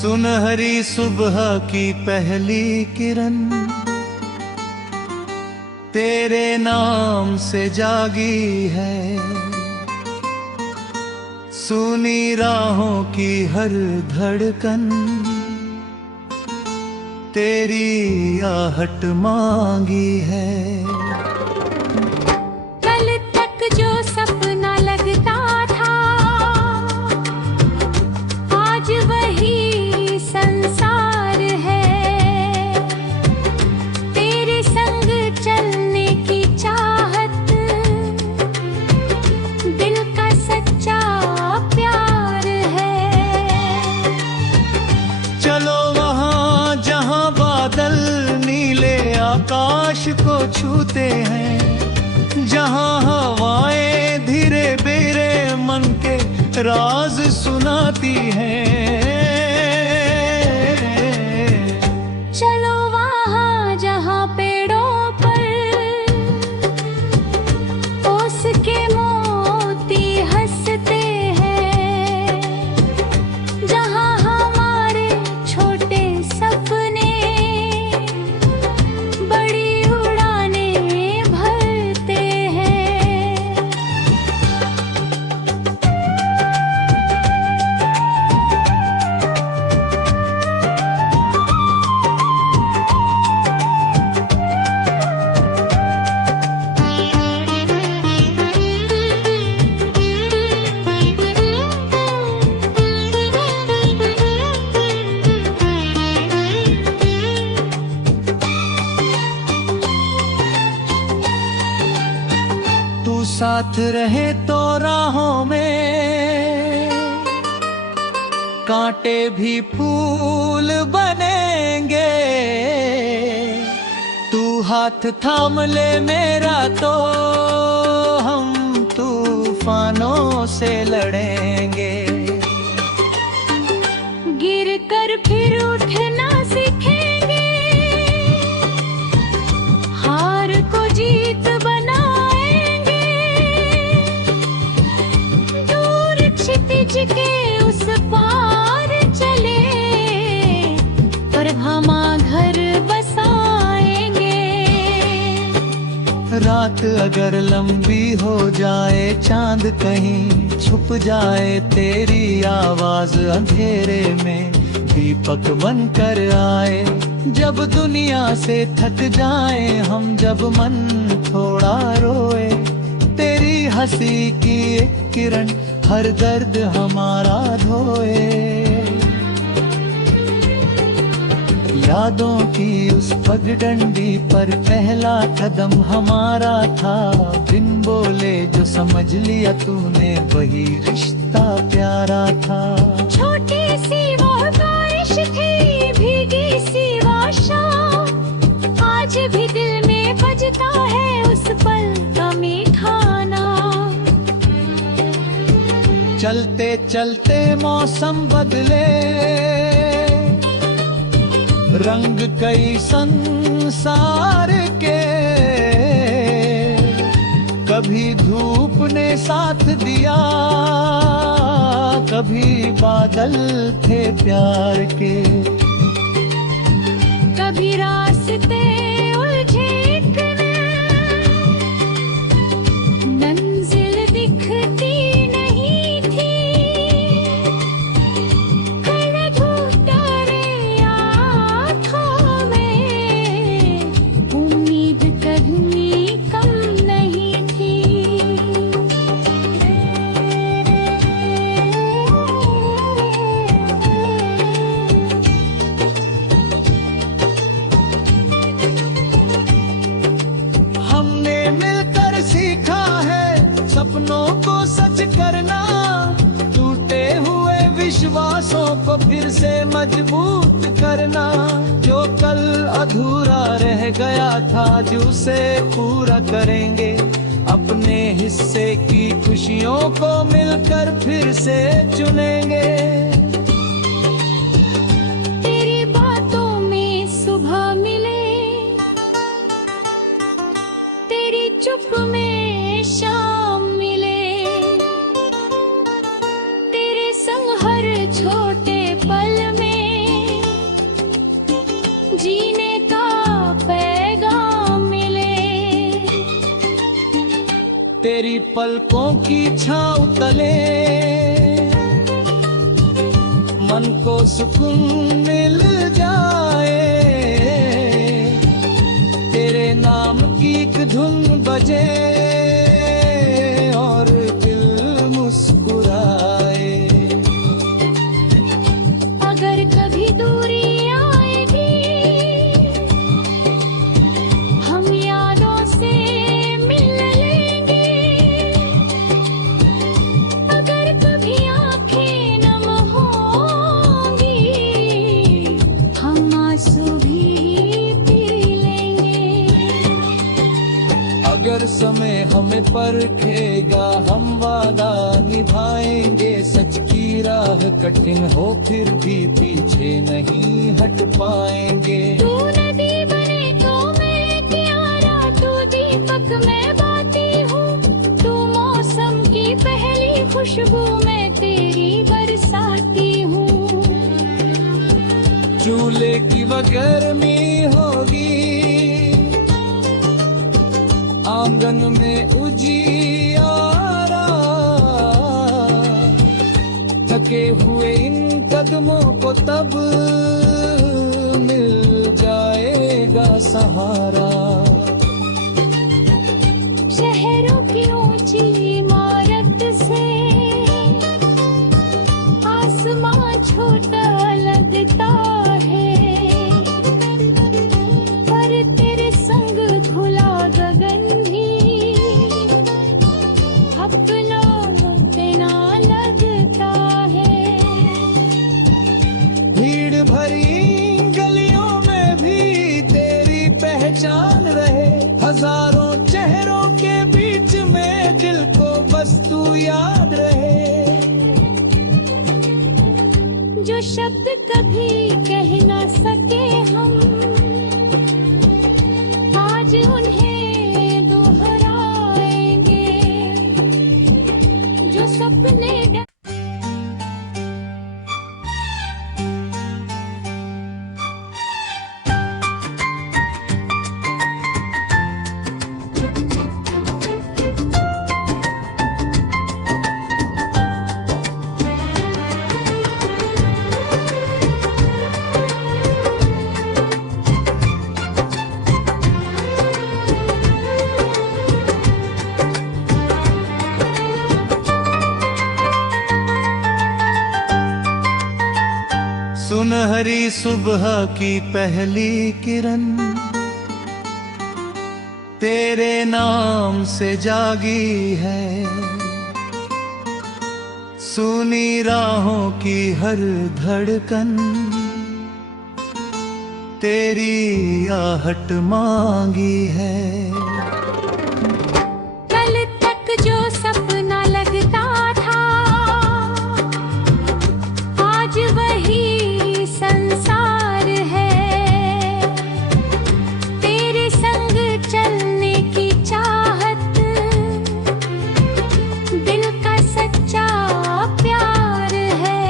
सुनहरी सुबह की पहली किरण तेरे नाम से जागी है। सुनी राहों की हर धड़कन तेरी आहट मांगी है। कल तक जो सपना लगता था आज वही संसार है। तेरे संग चलने की चाहत दिल का सच्चा प्यार है। चलो वहाँ जहाँ बादल नीले आकाश को छूते हैं, जहाँ हवाएं धीरे बेरे मन के राज सुनाती हैं। चलो वहाँ जहाँ पेड़ों पर ओस के मोती हंसते हैं, जहाँ हमारे छोटे सपने बड़ी उड़ाने भरते हैं। तू साथ रहे तो राहों में कांटे भी फूल बनेंगे। तू हाथ थाम ले मेरा तो हम तूफानों से लड़ेंगे। गिर कर फिर उठना सीखेंगे, हार को जीत बनाएंगे। दूर क्षितिज के उस पार चले पर हम घर बसाएंगे। रात अगर लंबी हो जाए, चांद कहीं छुप जाए, तेरी आवाज अंधेरे में दीपक बनकर आए। जब दुनिया से थक जाए हम, जब मन थोड़ा रोए, तेरी हंसी की एक किरण हर दर्द हमारा धोए। यादों की उस पगडंडी पर पहला कदम हमारा था। बिन बोले जो समझ लिया तूने, वही रिश्ता प्यारा था। छोटी सी वो बारिश थी, भीगी सी वो शाम, आज भी दिल में बजता है उस पल का मीठा नाम। चलते चलते मौसम बदले, रंग कई संसार के। कभी धूप ने साथ दिया, कभी बादल थे प्यार के। कभी रास्ते उलझे मंजिल दिखती नहीं थी। आँखों में उम्मीद कभी कम नहीं थी। हमने मिलकर सीखा है सपनों को सच करना, टूटे हुए विश्वासों को फिर से मजबूत करना। जो कल अधूरा रह गया था, जो उसे पूरा करेंगे। अपने हिस्से की खुशियों को मिलकर फिर से चुनेंगे। तेरी बातों में सुबह मिले, तेरी चुप में शाम मिले। तेरे संग हर छोटे पल में पलकों की छाँव तले मन को सुकून मिल जाए, तेरे नाम की एक धुन बजे और दिल मुस्कुराए। अगर कभी दूरी आएगी हम यादों से मिल लेंगे, अगर कभी आंखें नम होंगी हम आंसू भी पी लेंगे। अगर समय हमें परखेगा हम वादा निभाएंगे, सच की राह कठिन हो फिर भी पीछे नहीं हट पाएंगे। तू नदी बने तो मैं किनारा, तू दीपक मैं बाती हूँ, तू मौसम की पहली खुशबू मैं तेरी बरसाती हूँ। चूल्हे की वो गर्मी होगी, आंगन में उजियारा, थके हुए इन कदमों को तब मिल जाएगा सहारा। शहरों की ऊंची इमारत से आसमां छोटा लगता है, पर तेरे संग खुला गगन भी अपना इतना लगता है। भीड़ भरी गलियों में भी तेरी पहचान रहे, हजारों चेहरों के बीच में दिल को बस तू याद रहे। जो शब्द कभी कह ना सके हम आज उन्हें दोहराएंगे, जो सपने सुनहरी सुबह की पहली किरण तेरे नाम से जागी है, सुनी राहों की हर धड़कन तेरी आहट मांगी है। कल तक जो सपना लगता था आज वही संसार है, तेरे संग चलने की चाहत दिल का सच्चा प्यार है।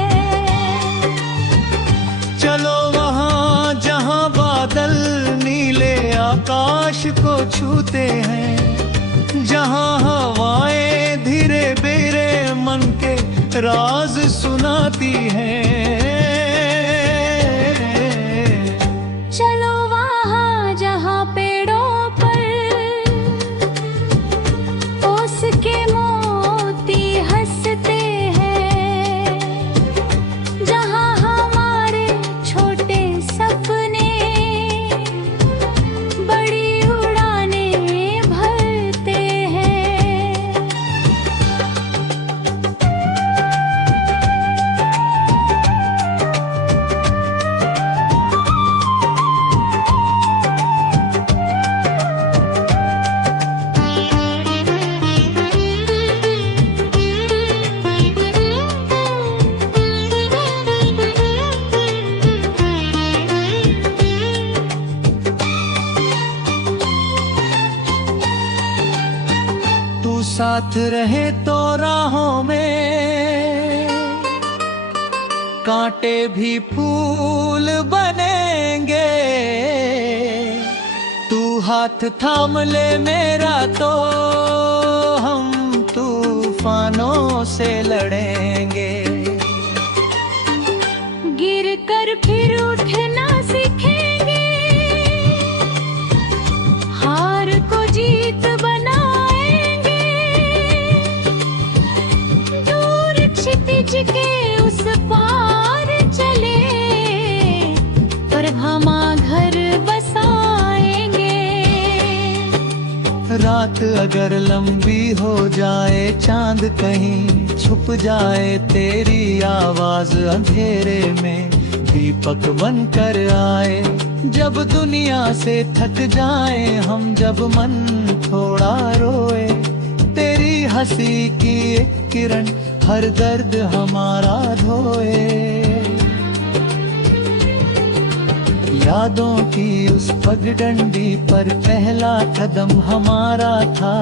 चलो वहाँ जहाँ बादल नीले आकाश को छूते हैं, जहाँ हवाएं धीरे बेरे मन के राज सुनाती हैं। चलो वहाँ जहाँ पेड़ों पर ओस के मोती हंसते हैं, जहाँ हमारे छोटे सपने बड़ी उड़ाने भरते हैं। तू साथ रहे तो राहों में कांटे भी फूल बनेंगे, तू हाथ थाम ले मेरा तो हम तूफानों से लड़ेंगे। गिर कर फिर उठना सीखेंगे, हार को जीत बनाएंगे। दूर क्षितिज के उस पार चले, प्रभा घर बसाएंगे। रात अगर लंबी हो जाए, चांद कहीं छुप जाए, तेरी आवाज अंधेरे में दीपक बनकर आए। जब दुनिया से थक जाए हम, जब मन थोड़ा रोए, तेरी हंसी की एक किरण हर दर्द हमारा धोए। यादों की उस पगडंडी पर पहला कदम हमारा था।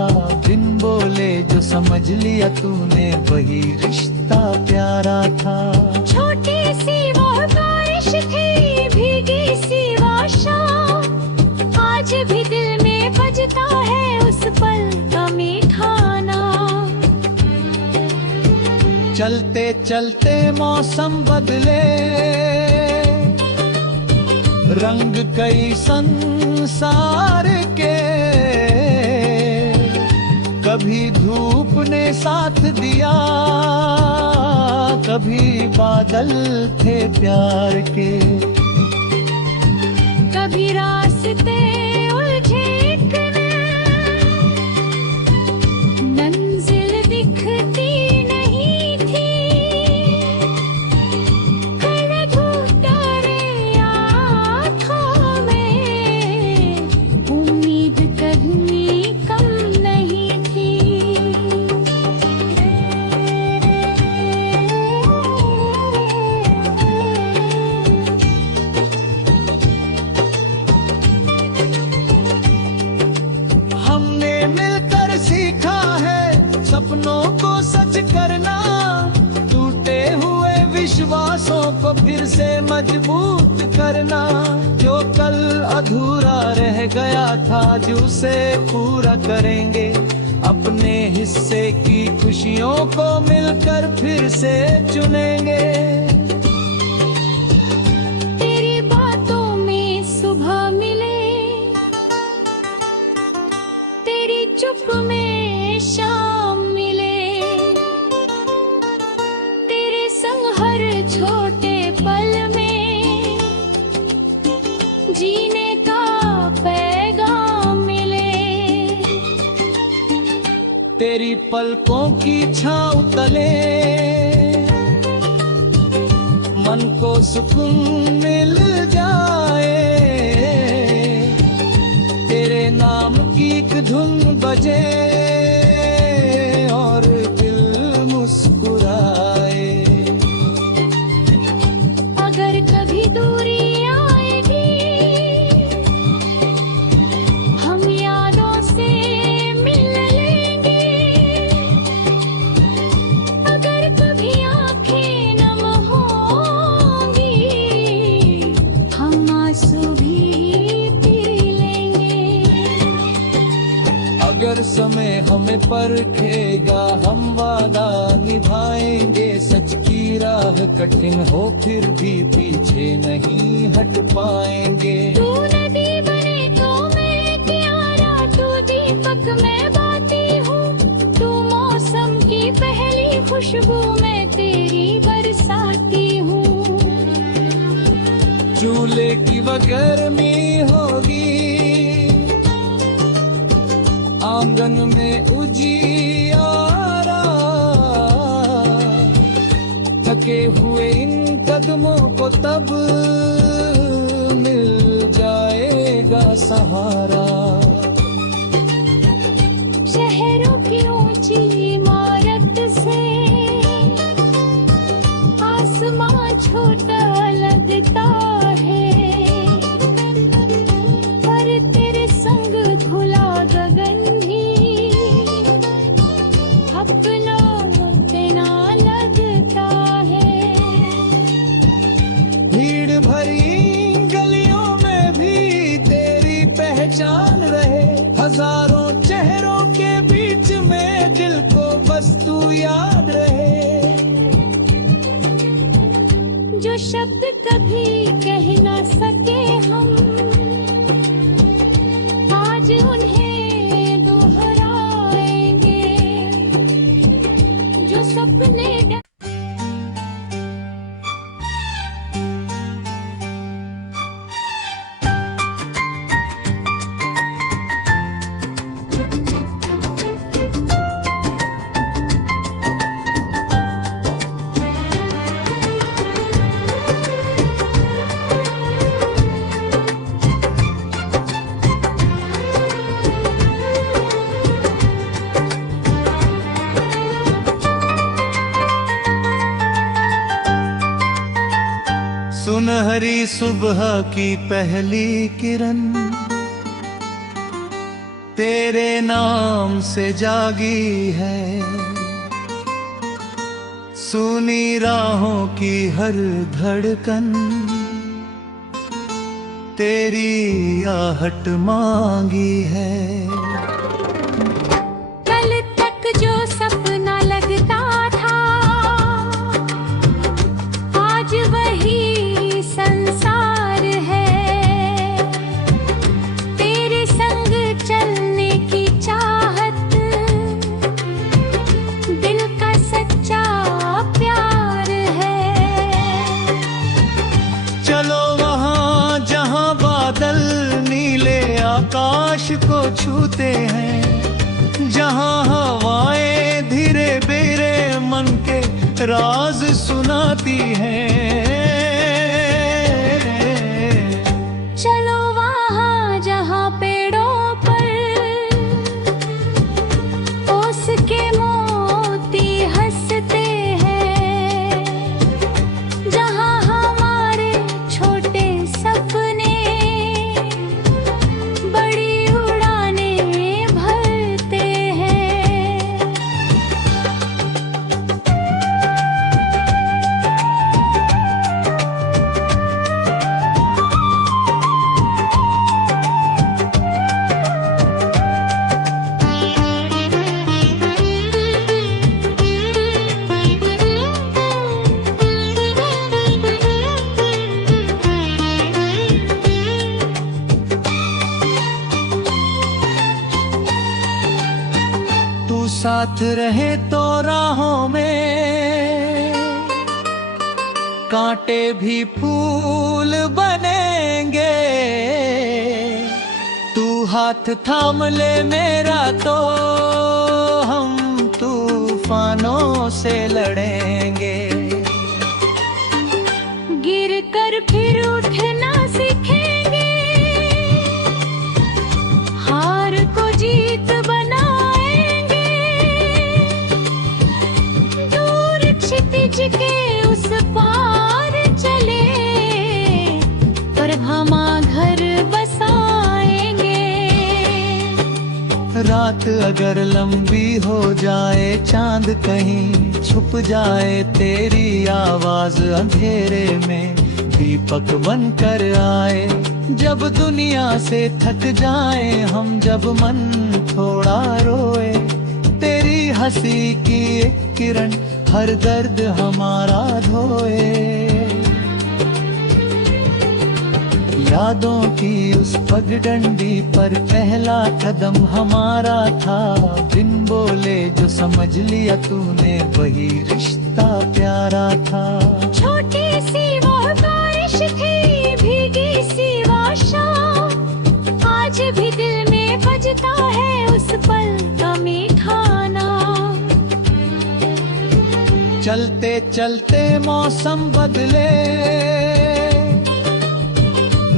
बिन बोले जो समझ लिया तूने, वही रिश्ता प्यारा था। छोटी सी वो बारिश थी, भीगी सी वो शाम, आज भी दिल में बजता है उस पल का मीठा नाम। चलते चलते मौसम बदले, रंग कई संसार के, कभी धूप ने साथ दिया, कभी बादल थे प्यार के। कभी रास्ते उलझे एक मंजिल दिखती नहीं थी। उम्मीद कभी कम नहीं थी। हमने मिलकर सीखा है सपनों को सच करना, टूटे हुए विश्वासों को फिर से मजबूत करना। जो कल अधूरा रह गया था, जो उसे पूरा करेंगे। अपने हिस्से की खुशियों को मिलकर फिर से चुनेंगे। तेरी बातों में सुबह मिले, तेरी चुप में शाम मिले, तेरे संग हर छोटे पल में जीने का पैगाम मिले। तेरी पलकों की छाँव तले मन को सुकून मिल जाए। तेरे नाम की एक धुन बजे और दिल मुस्कुराए। अगर कभी दूरी आएगी, हम यादों से मिल लेंगे। अगर कभी आंखें नम होंगी, हम आंसू भी पी लेंगे। अगर समय हमें परखेगा, हम वादा निभाएंगे। सच की राह कठिन हो फिर भी पीछे नहीं हट पाएंगे। तू नदी बने तो मैं किनारा, तू दीपक मैं बाती हूँ। तू मौसम की पहली खुशबू, मैं तेरी बरसाती हूँ। चूल्हे की वो गर्मी होगी, आंगन में उजियारा। थके हुए इन कदमों को तब मिल जाएगा सहारा। शहरों की ऊंची इमारत से आसमां छोटा लगता है, पर तेरे संग खुला गगन भी अपना इतना लगता है। भीड़ भरी गलियों में भी तेरी पहचान रहे। शब्द कभी कह ना सके हम, आज उन्हें दोहराएंगे जो सपने सुनहरी सुबह की पहली किरण तेरे नाम से जागी है, सुनी राहों की हर धड़कन तेरी आहट मांगी है। कल तक जो सपना लगता था आज वही संसार है, तेरे संग चलने की चाहत दिल का सच्चा प्यार है। चलो वहाँ जहाँ बादल नीले आकाश को छूते हैं, जहाँ हवाएं धीरे बेरे मन के राज सुनाती हैं। चलो वहाँ जहाँ पेड़ों पर ओस के मोती हंसते हैं, जहाँ हमारे छोटे सपने बड़ी उड़ाने भरते हैं। तू साथ रहे तो राहों में कांटे भी फूल बनेंगे, तू हाथ थाम ले मेरा तो हम तूफानों से लड़ेंगे। गिर कर फिर उठना सीखेंगे, हार को जीत बनाएंगे, दूर क्षितिज के उस पार चले प्रभमा घर बसाएंगे। रात अगर लंबी हो जाए, चांद कहीं छुप जाए, तेरी आवाज अंधेरे में दीपक बनकर आए। जब दुनिया से थक जाए हम, जब मन थोड़ा रोए, तेरी हंसी की एक किरण हर दर्द हमारा धोए। यादों की उस पगडंडी पर पहला कदम हमारा था, बिन बोले जो समझ लिया तूने वही रिश्ता प्यारा था। छोटी सी वो बारिश थी, भीगी सी वो शाम, आज भी दिल में बजता है उस पल का मीठा नाम। चलते चलते मौसम बदले,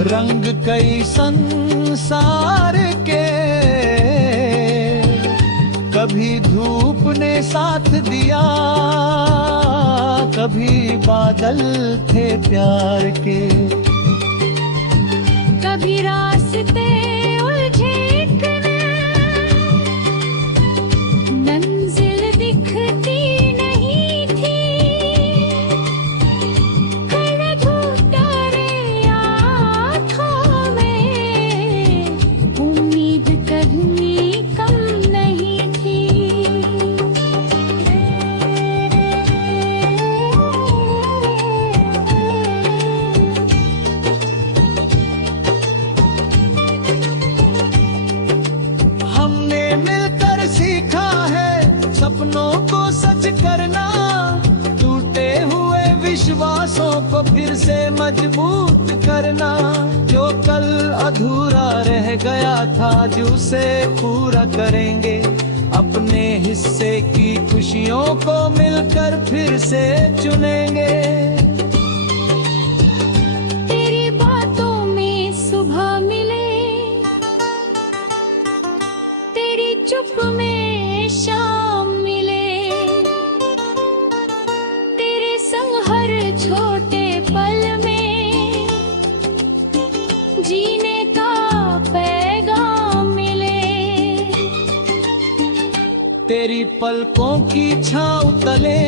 रंग कई संसार के, कभी धूप ने साथ दिया, कभी बादल थे प्यार के, कभी रास्ते उलझे एक मंजिल दिखती नहीं थी, कड़े धूप डरे आँखों में, उम्मीद कभी कम नहीं थी। विश्वासों को फिर से मजबूत करना। जो कल अधूरा रह गया था आज उसे पूरा करेंगे। अपने हिस्से की खुशियों को मिलकर फिर से चुनेंगे। तेरी बातों में सुबह मिले, तेरी चुप में शाम मिले, तेरे संग हर छोटे पल में जीने का पैगाम मिले। तेरी पलकों की छाँव तले